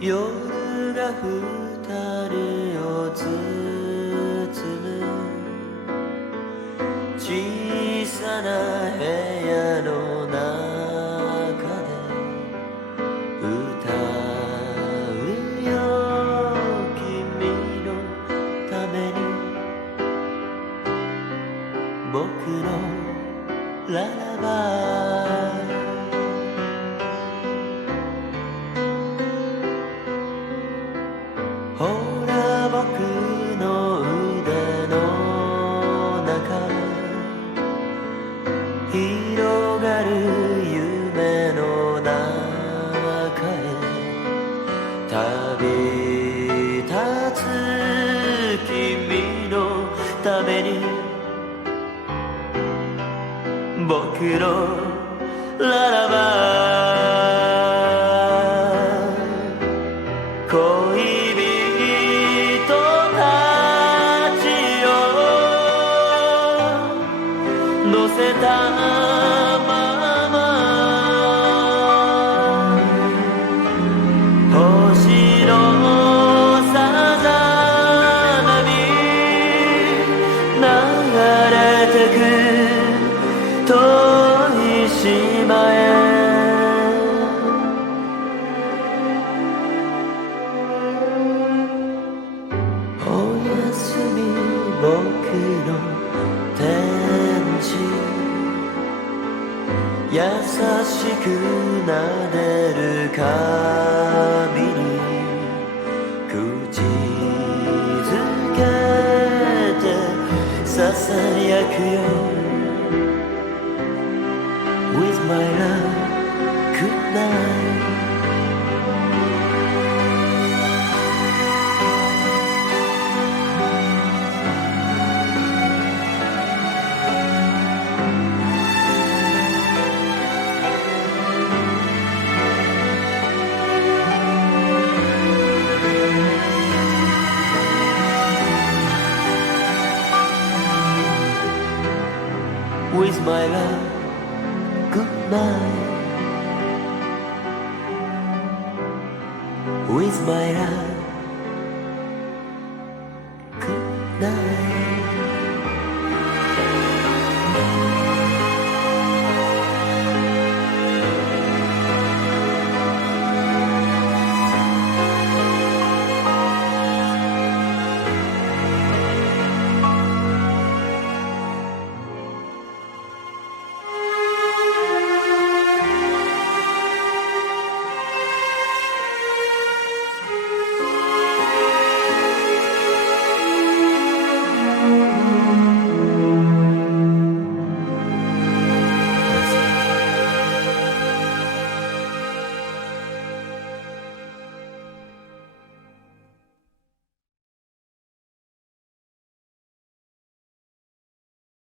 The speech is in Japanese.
夜が二人を包む小さな部屋の中で歌うよ君のために僕のララバイほら僕の腕の中広がる夢の中へ旅立つ君のために僕のララバイ恋人たちを乗せたまま星のさざ波流れてく遠い島へおやすみ僕の天使優しく撫でる髪に口づけてささやくよ With my love, good night With my love, good night With my love